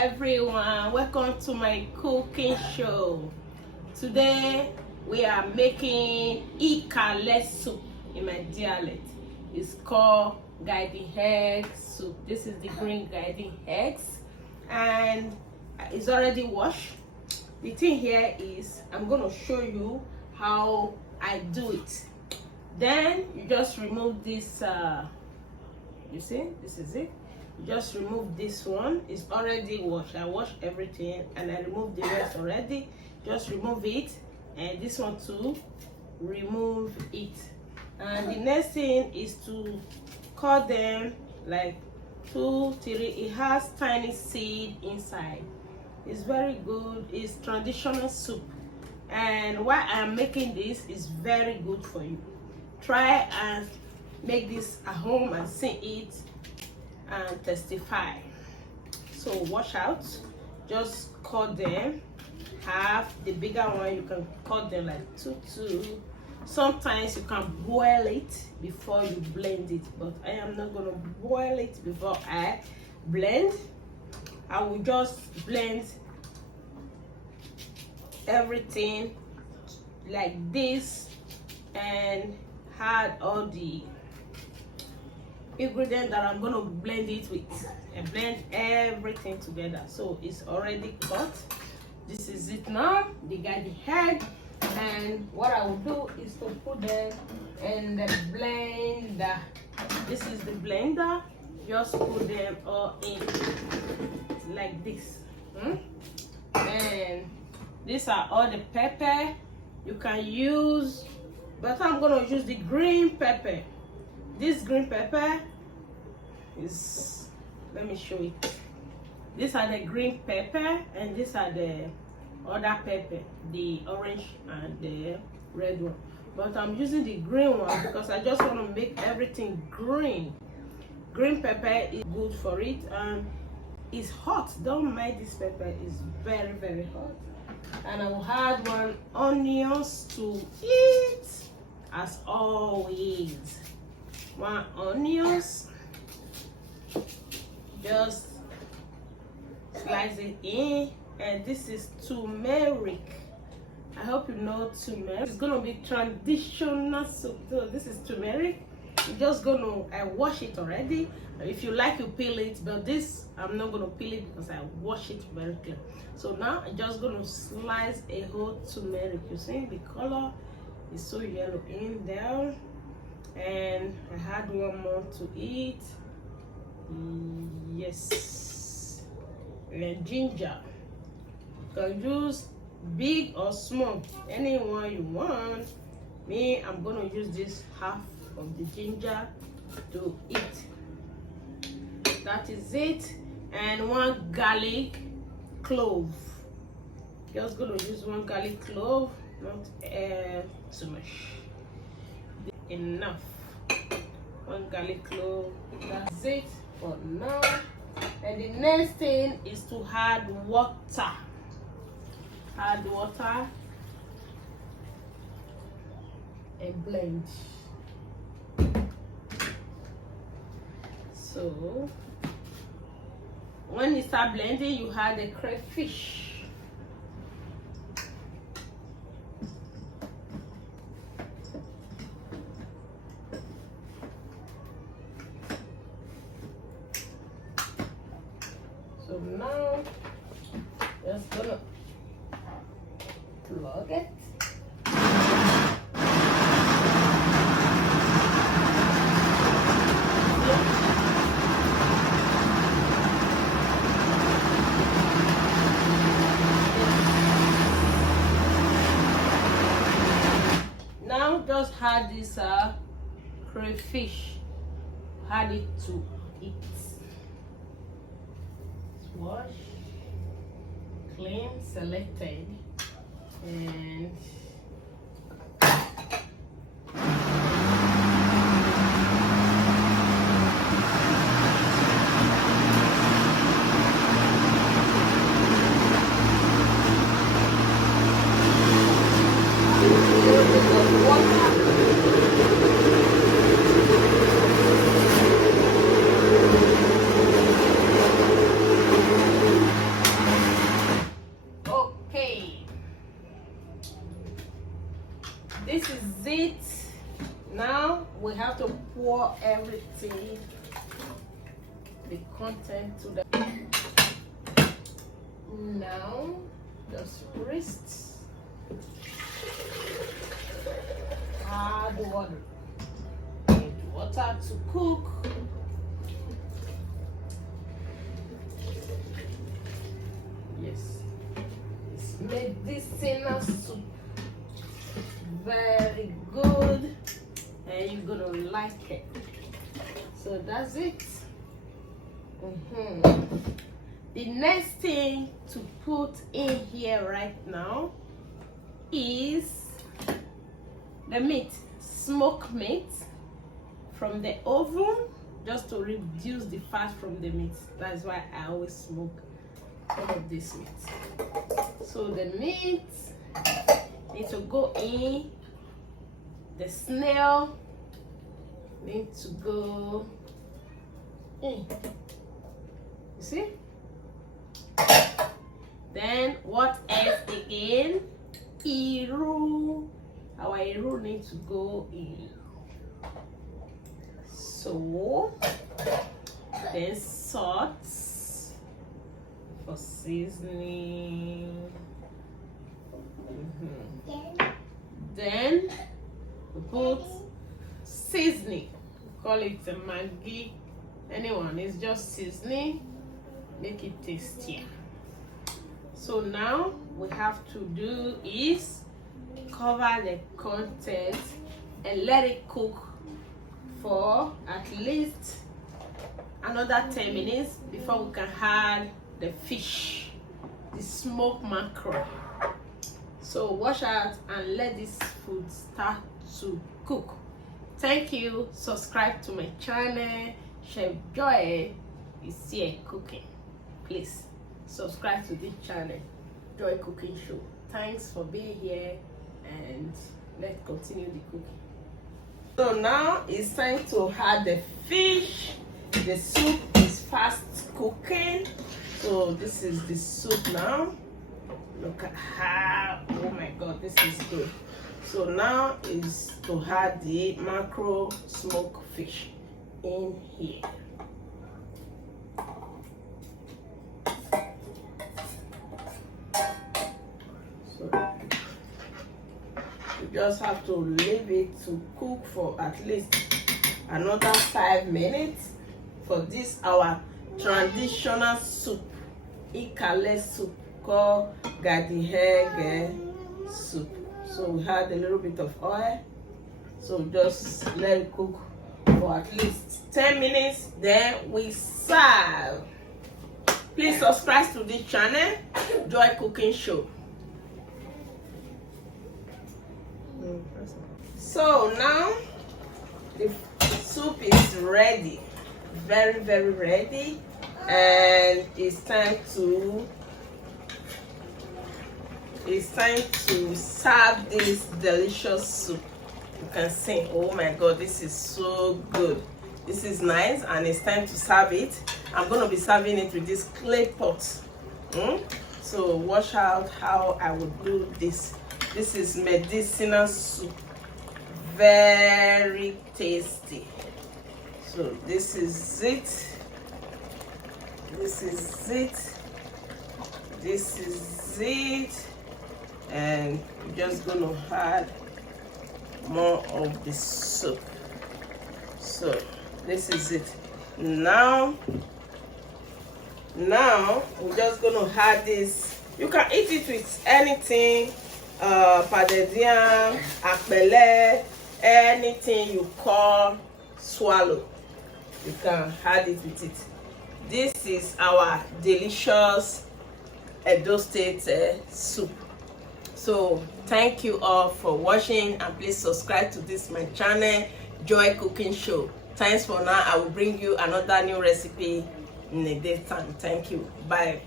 everyone, welcome to my cooking show. Today we are making Ikale soup in my dialect. It's called guiding egg soup. This is the green guiding eggs and it's already washed. The thing here is I'm going to show you how I do it. Then you just remove this, you see, this is it. You just remove this one. It's already washed. I washed everything and I removed the rest already. Just remove it, and this one too, remove it. And the next thing is to cut them like 2, 3. It has tiny seed inside. It's very good. It's traditional soup, and why I'm making this is very good for you. Try and make this at home and see it and testify. So wash out, just cut them half. The bigger one you can cut them like 2. Sometimes you can boil it before you blend it, but I am not gonna boil it before I blend. I will just blend everything like this and add all the ingredient that I'm gonna blend it with, and blend everything together. So it's already cut. This is it now, the guiding egg. And what I will do is to put them in the blender. This is the blender. Just put them all in like this. And these are all the pepper you can use, but I'm gonna use the green pepper. This green pepper is, let me show it. These are the green pepper and these are the other pepper, the orange and the red one. But I'm using the green one because I just want to make everything green. Green pepper is good for it, and it's hot. Don't mind this pepper, it's very, very hot. And I will add 1 onions to it as always. 1 onions, just slice it in. And this is turmeric. I hope you know turmeric. It's gonna be traditional soup. So this is turmeric. You're just gonna, I wash it already. If you like, you peel it, but this I'm not gonna peel it because I wash it very clear. So now I'm just gonna slice a whole turmeric. You see the color is so yellow in there. And I had 1 more to eat. Yes. And ginger. You can use big or small, any one you want. Me, I'm gonna use this half of the ginger to eat. That is it. And 1 garlic clove. Just gonna use 1 garlic clove, not too much. Enough. 1 garlic clove. That's it for now. And the next thing is to add water. Add water and blend. So when you start blending, you add the crayfish. So now just gonna plug it. Now just add this crayfish. Add it to it. Wash, clean, selected, and this is it. Now we have to pour everything, the content to the. Now just wrist. Add water. Need water to cook. Yes, it's medicinal soup. Very good, and you're gonna like it. So that's it. The next thing to put in here right now is the meat, smoked meat from the oven, just to reduce the fat from the meat. That's why I always smoke some of this meat. So the meat needs to go in. The snail needs to go in. You see? Then what else again? Iru. Our iru needs to go in. So then salt for seasoning. Then we put seasoning. We call it a Maggi. Anyone, it's just seasoning. Make it tastier. So now we have to do is cover the content and let it cook for at least another 10 minutes before we can add the fish, the smoked mackerel. So watch out and let this food start to cook. Thank you. Subscribe to my channel. Chef Joy is here cooking. Please subscribe to this channel, Joy Cooking Show. Thanks for being here, and let's continue the cooking. So now it's time to add the fish. The soup is fast cooking. So this is the soup now. Look at how, oh my god, this is good. So now is to add the mackerel smoked fish in here. So you just have to leave it to cook for at least another 5 minutes for this our traditional soup, Ikale soup, called garden egg soup. So we had a little bit of oil, so just let it cook for at least 10 minutes, then we serve. Please subscribe to this channel, Joy Cooking Show. So now the soup is ready, very ready, and it's time to serve this delicious soup. You can see, oh my god, this is so good. This is nice, and it's time to serve it. I'm going to be serving it with this clay pot. So watch out how I would do this. This is medicinal soup, very tasty. So this is it. This is it. This is it. And we're just going to add more of the soup. So this is it. Now we're just going to add this. You can eat it with anything, padedian, akbele, anything you call swallow. You can add it with it. This is our delicious Edo State soup. So thank you all for watching, and please subscribe to this my channel, Joy Cooking Show. Thanks for now. I will bring you another new recipe in a day's time. Thank you. Bye.